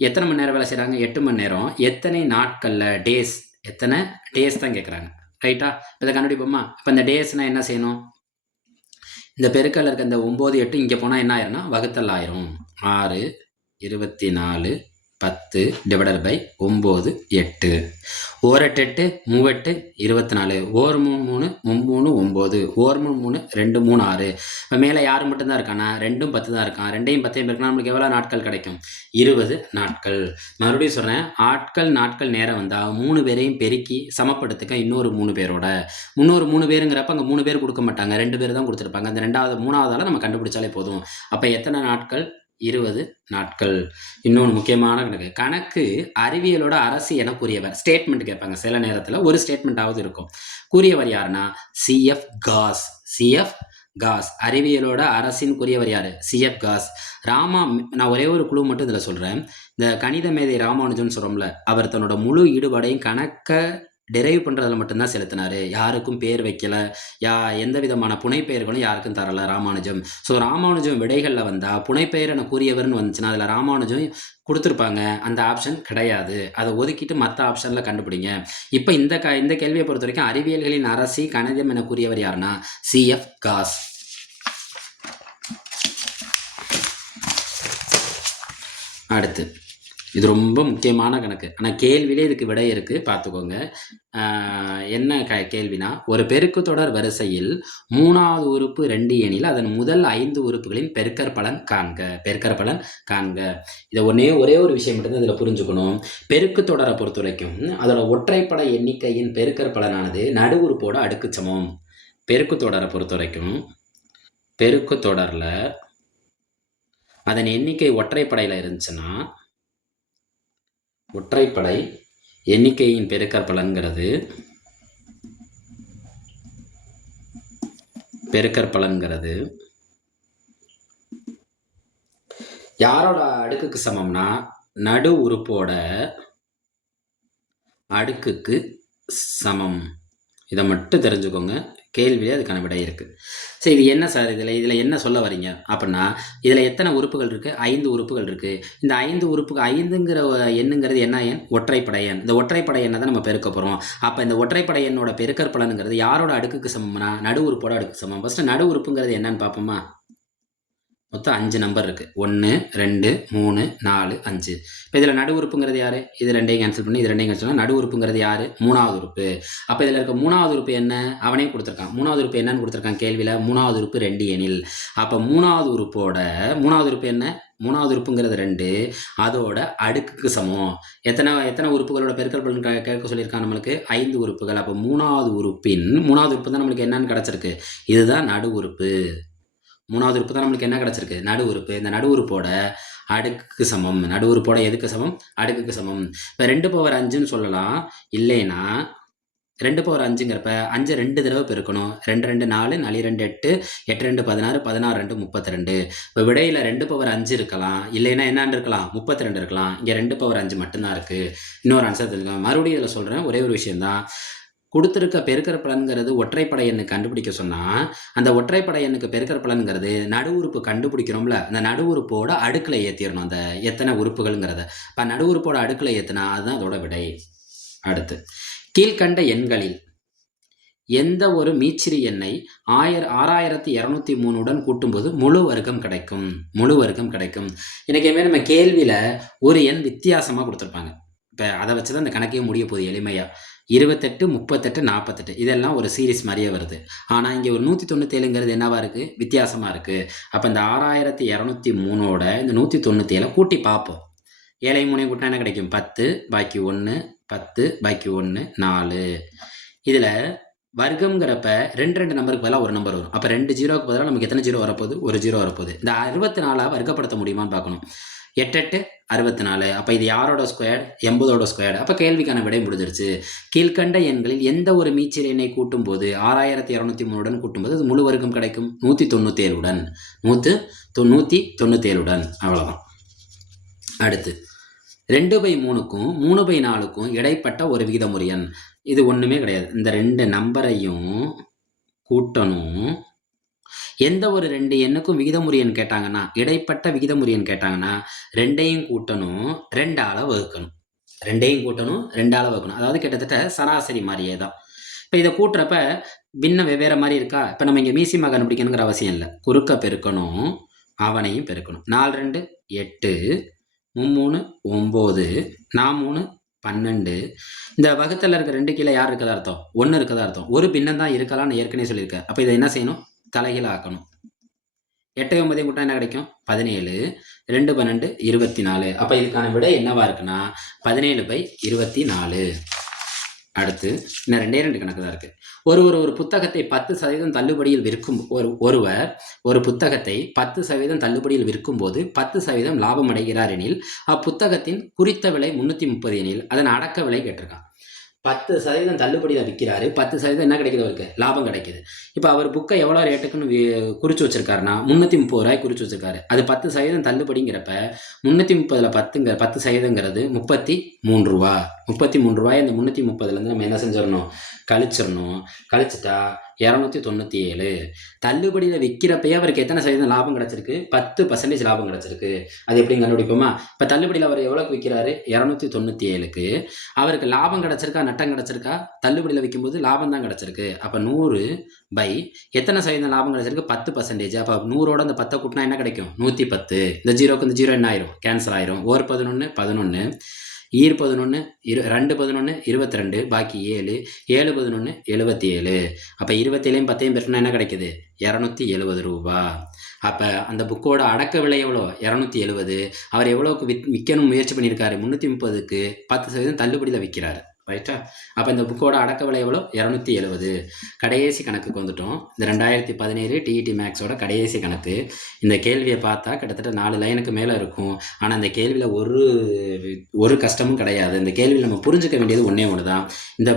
எத்தனை மணி நேரம் வேலை செய்றாங்க? 8 மணி நேரம். எத்தனை நாட்கள்ல? டேஸ். எத்தனை டேஸ் தான் கேட்குறாங்க. ரைட்டா? இதை கண்டுபிடிப்போமா? இப்போ இந்த டேஸ்னா என்ன செய்யணும்? இந்த பெருக்கல்ல இருக்க இந்த 9, 8 இங்கே போனால் என்ன ஆயிரும்னா வகுத்தல் ஆயிரும். 6, 24, 10 டிவைடட் பை 9, 8. 1 8 8 3 8 24. 1 3 3 9. 1 3 2 3 6. இப்போ மேலே யார் மட்டும்தான் இருக்கானா? 2ம் 10 தான் இருக்கான். 2யும் 10 பெருக்கினா நம்மளுக்கு எவ்வளோ நாட்கள் கிடைக்கும்? 20 நாட்கள். மறுபடியும் சொல்கிறேன், ஆட்கள் நாட்கள் நேரம் வந்தால் 3 பேரையும் பெருக்கி சமப்படுத்துக்க இன்னொரு 3 பேரோட. இன்னொரு 3 பேருங்கிறப்ப அங்கே 3 பேர் கொடுக்க மாட்டாங்க, 2 பேர் தான் கொடுத்துருப்பாங்க. அந்த 3வது நம்ம கண்டுபிடிச்சாலே போதும். அப்போ எத்தனை நாட்கள்? 20 நாட்கள். இன்னொன்று முக்கியமான கணக்கு அறிவியலோட அரசி என கூறியவர். ஸ்டேட்மெண்ட் கேட்பாங்க சில நேரத்தில், ஒரு ஸ்டேட்மெண்ட்டாவது இருக்கும். கூறியவர் யாருன்னா சிஎஃப் காஸ். சிஎஃப் காஸ் அறிவியலோட அரசின் கூறியவர் யாரு? CF Gauss. நான் ஒரே ஒரு குழு மட்டும் இதில் சொல்கிறேன். இந்த கணித மேதை ராமானுஜன் சொல்கிறோம்ல, அவர் தன்னோட முழு ஈடுபாடையும் கணக்கை டெரைவ் பண்ணுறதுல மட்டும்தான் செலுத்தினார். யாருக்கும் பேர் வைக்கல, எந்த விதமான புனைப்பெயர்களும் யாருக்கும் தரல ராமானுஜம். ஸோ ராமானுஜம் விடைகளில் வந்தால் புனைப்பெயர் என கூறியவர்னு வந்துச்சுன்னா அதில் ராமானுஜம் கொடுத்துருப்பாங்க. அந்த ஆப்ஷன் கிடையாது. அதை ஒதுக்கிட்டு மற்ற ஆப்ஷனில் கண்டுபிடிங்க. இப்போ இந்த கேள்வியை பொறுத்த வரைக்கும் அறிவியல்களின் அரசி கணிதம் என கூறியவர் யாருன்னா சிஎஃப் காஸ். அடுத்து இது ரொம்ப முக்கியமான கணக்கு. ஆனால் கேள்வியிலே இதுக்கு விடை இருக்குது, பார்த்துக்கோங்க. என்ன கேள்வினா, ஒரு பெருக்கு தொடர் வரிசையில் 3வது உறுப்பு 2 எனில் அதன் முதல் 5 உறுப்புகளின் பெருக்கற்பலன் காண்க. பெருக்கற்பலன் காண்க. இதை ஒரே ஒரு விஷயம் மட்டும்தான் இதில் புரிஞ்சுக்கணும். பெருக்கு தொடரை பொறுத்த வரைக்கும் அதோட ஒற்றைப்படை எண்ணிக்கையின் பெருக்கற்பலனானது நடு உறுப்போட அடுக்கு சமம். பெருக்கு தொடரை பொறுத்த வரைக்கும் பெருக்கு தொடரில் அதன் எண்ணிக்கை ஒற்றைப்படையில் இருந்துச்சுன்னா ஒற்றைப்படை எண்ணிக்கையின் பெருக்கற்பலன்கிறது யாரோட அடுக்குக்கு சமம்னா நடு உறுப்போட அடுக்குக்கு சமம். இதை மட்டும் தெரிஞ்சுக்கோங்க. கேள்வியிலே அதுக்கான விடை இருக்குது. சரி, இது என்ன சார் இதில் என்ன சொல்ல வரீங்க அப்படின்னா, இதில் எத்தனை உறுப்புகள் இருக்குது? 5 உறுப்புகள் இருக்குது. இந்த 5 உறுப்புகள் 5ங்கிற எண்ணுங்கிறது என்ன எண்? ஒற்றைப்படை எண். இந்த ஒற்றைப்படை எண்ணை தான் நம்ம பெருக்க போகிறோம். அப்போ இந்த ஒற்றைப்படை எண்ணோட பெருக்கற்பலனுங்கிறது யாரோட அடுக்குக்கு சமம்னா நடு உறுப்போட அடுக்கு சமம். ஃபஸ்ட்டு நடு உறுப்புங்கிறது என்னன்னு பார்ப்போமா? மொத்தம் 5 நம்பர் இருக்குது. 1 2 3 4 5. இப்போ இதில் நடு உறுப்புங்கிறது யார்? இது 2ஐயும் கேன்சல் பண்ணி இது 2ஐயும் கேன்சல் பண்ணால் நடு உறுப்புங்கிறது யார்? 3வது உறுப்பு. அப்போ இதில் இருக்க 3வது உறுப்பு என்ன? அவனே கொடுத்துருக்கான். 3வது உறுப்பு என்னன்னு கொடுத்துருக்கான் கேள்வியில். 3வது உறுப்பு 2 எனில். அப்போ 3வது உறுப்பு என்ன? 3வது உறுப்புங்கிறது 2, அதோட அடுக்குக்கு சமம். எத்தனை உறுப்புகளோட பெருக்கற்பலன் கேட்க சொல்லியிருக்கான் நம்மளுக்கு? 5 உறுப்புகள். அப்போ 3வது உறுப்பு தான் நம்மளுக்கு என்னன்னு கிடச்சிருக்கு? இதுதான் நடு உறுப்பு. 3வது உறுப்பு தான் நம்மளுக்கு என்ன கிடச்சிருக்கு? நடு உறுப்பு. இந்த நடு உறுப்போட அடுக்குக்கு சமம். நடு உறுப்போட எதுக்கு சமம்? அடுக்குக்கு சமம். இப்போ 2/5ன்னு சொல்லலாம். இல்லைன்னா 2/5ங்கிறப்ப 5 2 தடவை பெருக்கணும். 2 2 4, 4 2 8, 8 2 16, 16 2 32. இப்போ விடையில் 2/5 இருக்கலாம், இல்லைன்னா என்னன்னு இருக்கலாம்? 32 இருக்கலாம். இங்கே 2/5 மட்டும்தான் இருக்குது. இன்னொரு ஆன்சர் தெரிஞ்சுக்கலாம். மறுபடியும் இதில் சொல்கிறேன், ஒரே ஒரு விஷயம்தான். கொடுத்துருக்க பெருக்கற்பலன்கிறது ஒற்றைப்படை எண்ணு கண்டுபிடிக்க சொன்னால் அந்த ஒற்றைப்படை எண்ணுக்கு பெருக்கற்பலன்கிறது நடு உறுப்பு கண்டுபிடிக்கிறோம்ல, அந்த நடு உறுப்போட அடுக்கில் ஏற்றிடணும் அந்த எத்தனை உறுப்புகள்ங்கிறத. இப்போ நடு உறுப்போட அடுக்கில் ஏற்றினா அதுதான் அதோட விடை. அடுத்து, கீழ்கண்ட எண்களில் எந்த ஒரு மீச்சிறு எண்ணை 6203 கூட்டும்போது முழு வர்க்கம் கிடைக்கும்? முழு வர்க்கம் கிடைக்கும். எனக்குமே நம்ம கேள்வியில் ஒரு எண் வித்தியாசமாக கொடுத்துருப்பாங்க. இப்போ அதை வச்சு தான் இந்த கணக்கே முடிய போகுது எளிமையாக. 28, 38, 48 இதெல்லாம் ஒரு சீரீஸ் மாதிரியே வருது. ஆனால் இங்கே ஒரு 197ங்கிறது என்னவா இருக்குது? வித்தியாசமாக இருக்குது. அப்போ இந்த 6203ஓட இந்த 197 கூட்டி பார்ப்போம். 7 3 கூட்டினா என்ன கிடைக்கும்? 10, பாக்கி 1, 10, பாக்கி 1, 4. இதில் வர்க்கம்ங்கிறப்ப ரெண்டு நம்பருக்கு பதிலாக ஒரு நம்பர் வரும். அப்போ 2 ஜீரோக்கு பதிலாக நமக்கு எத்தனை ஜீரோ வரப்போகுது? ஒரு ஜீரோ வரப்போகுது. இந்த 64 வர்க்கப்படுத்த முடியுமான்னு பார்க்கணும். 8 8 64. அப்போ இது யாரோட ஸ்கொயர்டு? 80ஓட ஸ்கொயர்டு. அப்போ கேள்விக்கான விடை முடிஞ்சிருச்சு. கீழ்கண்ட எண்களில் எந்த ஒரு மீச்சிறு எண்ணை கூட்டும் போது 6203 கூட்டும்போது அது முழு வர்க்கம் கிடைக்கும்? 197 197. அவ்வளோதான். அடுத்து 2/3க்கும் 3/4க்கும் இடைப்பட்ட ஒரு விகிதமுறு எண். இது ஒன்றுமே கிடையாது. இந்த 2 நம்பரையும் கூட்டணும். எந்த ஒரு 2 எண்ணுக்கும் விகிதமுறு எண் கேட்டாங்கன்னா, இடைப்பட்ட விகிதமுறு எண் கேட்டாங்கன்னா 2ஐயும் கூட்டணும், 2ஆல வகுக்கணும். 2ஐயும் கூட்டணும், 2ஆல வகுக்கணும். அதாவது கிட்டத்தட்ட சராசரி மாதிரியே தான். இப்போ இதை கூட்டுறப்ப பின்ன வெவ்வேறு மாதிரி இருக்கா? இப்போ நம்ம இங்கே மீசிமா கண்டுபிடிக்கணுங்கிற அவசியம் இல்லை. குறுக்க பெருக்கணும், அவனையும் பெருக்கணும். 4 2 8, 3 9, 4 12. இந்த வகுத்தில் இருக்க 2 கீழே யார் இருக்கதா அர்த்தம்? 1 இருக்கதா அர்த்தம். ஒரு பின்னம் தான் இருக்கலாம்னு ஏற்கனவே சொல்லியிருக்கேன். அப்போ இதை என்ன செய்யணும்? தலைகீழ ஆக்கணும். 8 9 கூட்டம் என்ன கிடைக்கும்? 17. 2 12 24. அப்போ இதுக்கான விடை என்னவா இருக்குன்னா 17/24. அடுத்து இன்னும் 2 கணக்கு தான் இருக்கு. ஒரு புத்தகத்தை 10% தள்ளுபடியில் விற்கும் ஒருவர் ஒரு புத்தகத்தை 10% தள்ளுபடியில் விற்கும் போது 10% லாபம் அடைகிறார் எனில் அப்புத்தகத்தின் குறித்த விலை 330 எனில் அதன் அடக்க விலை கேட்டிருக்கான். 10% தள்ளுபடியில் விற்கிறாரு, 10% என்ன கிடைக்குது? அவருக்கு லாபம் கிடைக்குது. இப்போ அவர் புக்கை எவ்வளோ ரேட்டுக்குன்னு குறித்து வச்சிருக்காருன்னா 330 குறித்து வச்சிருக்காரு. அது 10% தள்ளுபடிங்கிறப்ப 330ல் 10%ங்கிறது 33 ரூபா. 33 ரூபாய் இந்த 330லேருந்து நம்ம என்ன செஞ்சிடணும்? கழிச்சிடணும். கழிச்சிட்டா 297. தள்ளுபடியில் விற்கிறப்பயே அவருக்கு எத்தனை சதவீதம் லாபம் கிடச்சிருக்கு? 10% லாபம் கிடச்சிருக்கு. அது எப்படி கண்டுபிடிப்போமா? இப்போ தள்ளுபடியில் அவர் எவ்வளோக்கு விற்கிறாரு? 297க்கு. அவருக்கு லாபம் கிடச்சிருக்கா நட்டம் கிடச்சிருக்கா? தள்ளுபடியில் விற்கும்போது லாபம் தான் கிடச்சிருக்கு. அப்போ 100 பை எத்தனை சதவீதம் லாபம் கிடச்சிருக்கு? 10%. அப்போ 100ஓட அந்த 10 கூட்டினா என்ன கிடைக்கும்? 110. இந்த ஜீரோக்கு இந்த ஜீரோ என்ன ஆயிரும்? கேன்சல் ஆயிரும். 1 11 11, 11 2 11 22, பாக்கி 7 7 11 77. அப்போ 27 10 பெருக்கினா என்ன கிடைக்குது? 270 ரூபா. அப்போ அந்த புக்கோட அடக்க விலை எவ்வளோ? 270. அவர் எவ்வளோக்கு விற்கணும் முயற்சி பண்ணியிருக்காரு? 330க்கு 10% தள்ளுபடியில் விற்கிறாரு. ரைட்டா? அப்போ இந்த புக்கோட அடக்க விலை எவ்வளோ? 270. கடைசி கணக்குக்கு வந்துட்டோம். இந்த 2017 டிஇடி மேக்ஸோட கடைசி கணக்கு. இந்த கேள்வியை பார்த்தா கிட்டத்தட்ட 4 லைனுக்கு மேலே இருக்கும். ஆனால் இந்த கேள்வியில் ஒரு கஷ்டமும் கிடையாது. இந்த கேள்வியில் நம்ம புரிஞ்சுக்க வேண்டியது ஒன்றே ஒன்று தான். இந்த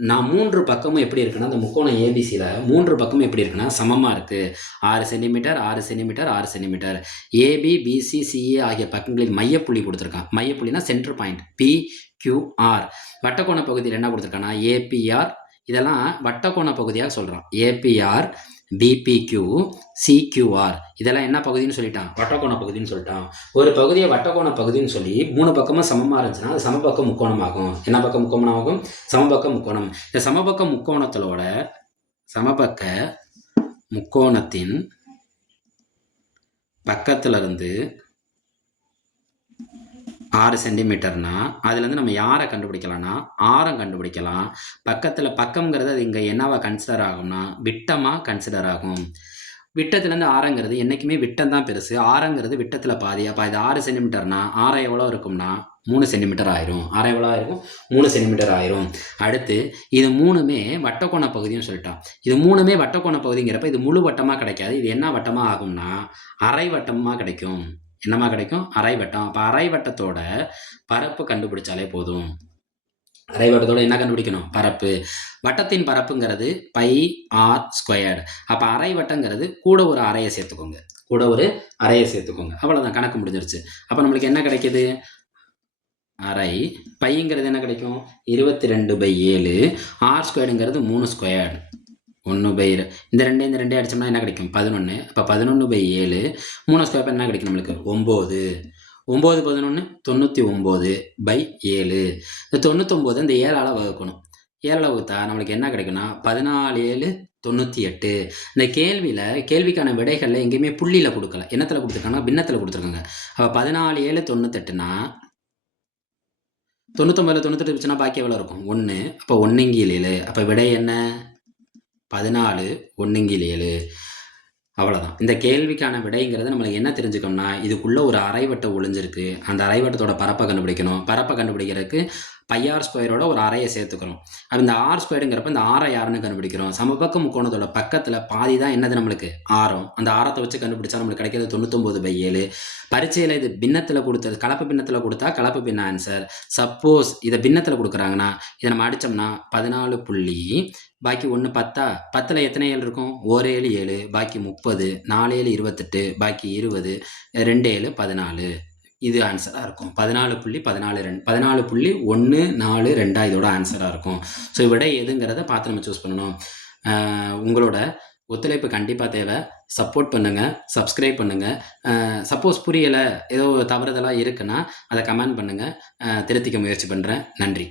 நான் 3 பக்கமும் எப்படி இருக்குன்னா, அந்த முக்கோணம் ஏபிசியில் 3 பக்கமும் எப்படி இருக்குன்னா சமமாக இருக்குது. 6 centimetre 6 centimetre 6 centimetre. AB BC CA ஆகிய பக்கங்களில் மையப்புள்ளி கொடுத்துருக்கான். மையப்புள்ளினா சென்டர் பாயிண்ட் PQR. வட்டக்கோண பகுதியில் என்ன கொடுத்துருக்கானா APR. இதெல்லாம் வட்டக்கோண பகுதியாக சொல்கிறான். APR BPQ CQR இதெல்லாம் என்ன பகுதின்னு சொல்லிட்டான்? வட்டக்கோண பகுதின்னு சொல்லிட்டான். ஒரு பகுதியை வட்டக்கோண பகுதின்னு சொல்லி 3 பக்கமும் சமமாக இருந்துச்சுன்னா அது சமபக்க முக்கோணமாகும். என்ன பக்கம் முக்கோணமாகும்? சமபக்க முக்கோணம். இந்த சமபக்க முக்கோணத்தோட சமபக்க முக்கோணத்தின் பக்கத்துல இருந்து 6 சென்டிமீட்டர்னா அதுலேருந்து நம்ம யாரை கண்டுபிடிக்கலாம்னா ஆரம் கண்டுபிடிக்கலாம். பக்கத்தில் பக்கம்ங்கிறது அது இங்கே என்னவா கன்சிடர் ஆகும்னா விட்டமாக கன்சிடர் ஆகும். விட்டத்துலேருந்து ஆரங்கிறது என்றைக்குமே விட்டம் தான் பெருசு. ஆரங்கிறது விட்டத்தில் பாதி. அப்போ இது 6 சென்டிமீட்டர்னா ஆரம் எவ்வளோ இருக்கும்னா 3 சென்டிமீட்டர் ஆயிரும். ஆரம் எவ்வளோ ஆயிருக்கும்? 3 சென்டிமீட்டர் ஆயிரும். அடுத்து இது 3மே வட்டக்கோண பகுதின்னு சொல்லிட்டான். இது 3மே வட்டக்கோண பகுதிங்கிறப்ப இது முழு வட்டமாக கிடைக்காது. இது என்ன வட்டமாக ஆகும்னா அரை வட்டமாக கிடைக்கும். என்னமா கிடைக்கும்? அரை வட்டம். அப்போ அரை வட்டத்தோட பரப்பு கண்டுபிடிச்சாலே போதும். அரை வட்டத்தோட என்ன கண்டுபிடிக்கணும்? பரப்பு. வட்டத்தின் பரப்புங்கிறது πr². அப்போ அரை வட்டங்கிறது கூட ஒரு அறையை சேர்த்துக்கோங்க. அவ்வளோதான், கணக்கு முடிஞ்சிருச்சு. அப்போ நம்மளுக்கு என்ன கிடைக்கிது? அரை. பைங்கிறது என்ன கிடைக்கும்? 22/7. r²ங்கிறது 3². 1/2. இந்த 2 அடிச்சோம்னா என்ன கிடைக்கும்? 11. அப்போ 11/7. 3² என்ன கிடைக்கும் நம்மளுக்கு? 9. 9 11 99/7. இந்த 99 இந்த 7ஆல் வகுக்கணும். 7ஆல் வகுத்தா நம்மளுக்கு என்ன கிடைக்குன்னா 14 7 98. இந்த கேள்விக்கான விடைகளில் எங்கேயுமே புள்ளியில் கொடுக்கல. என்னத்தில் கொடுத்துருக்காங்கன்னா பின்னத்தில் கொடுத்துருக்காங்க. அப்போ 14 7 98னா 99ல் 98 வச்சுன்னா பாக்கி எவ்வளோ இருக்கும்? 1. அப்போ 1/7. அப்போ விடை என்ன? 14 1/7. அவ்வளோதான். இந்த கேள்விக்கான விடைங்கிறது நம்மளுக்கு என்ன தெரிஞ்சுக்கணும்னா இதுக்குள்ளே ஒரு அரைவட்டம் ஒளிஞ்சிருக்கு. அந்த அரைவட்டத்தோட பரப்பை கண்டுபிடிக்கணும். பரப்பை கண்டுபிடிக்கிறதுக்கு πr ஸ்கொயரோட ஒரு அரையை சேர்த்துக்கிறோம். அப்போ இந்த ஆர் ஸ்கொயருங்கிறப்ப இந்த ஆரை யாருன்னு கண்டுபிடிக்கிறோம். சமபக்க முக்கோணத்தோட பக்கத்தில் பாதி தான் என்னது நம்மளுக்கு ஆரம். அந்த ஆரத்தை வச்சு கண்டுபிடிச்சா நம்மளுக்கு கிடைக்கிறது 99/7. பரீட்சையில் இது பின்னத்தில் கொடுத்தது, கலப்பு பின்னத்தில் கொடுத்தா கலப்பு பின்ன ஆன்சர். சப்போஸ் இதை பின்னத்தில் கொடுக்குறாங்கன்னா இதை நம்ம அடித்தோம்னா 14 புள்ளி, பாக்கி 1 10, 10ல் எத்தனை 7 இருக்கும்? 1 7 7, பாக்கி 30, 4 7 28, பாக்கி 20, 2 7 14. இது ஆன்சராக இருக்கும். 14.14 14.14 இதோட ஆன்சராக இருக்கும். ஸோ விடை எதுங்கிறத பார்த்து நம்ம சூஸ் பண்ணணும். உங்களோட ஒத்துழைப்பு கண்டிப்பாக தேவை. சப்போர்ட் பண்ணுங்கள், சப்ஸ்கிரைப் பண்ணுங்கள். சப்போஸ் புரியலை, ஏதோ தவறுதலாக இருக்குன்னா அதை கமெண்ட் பண்ணுங்கள், திருத்திக்க முயற்சி பண்ணுறேன். நன்றி.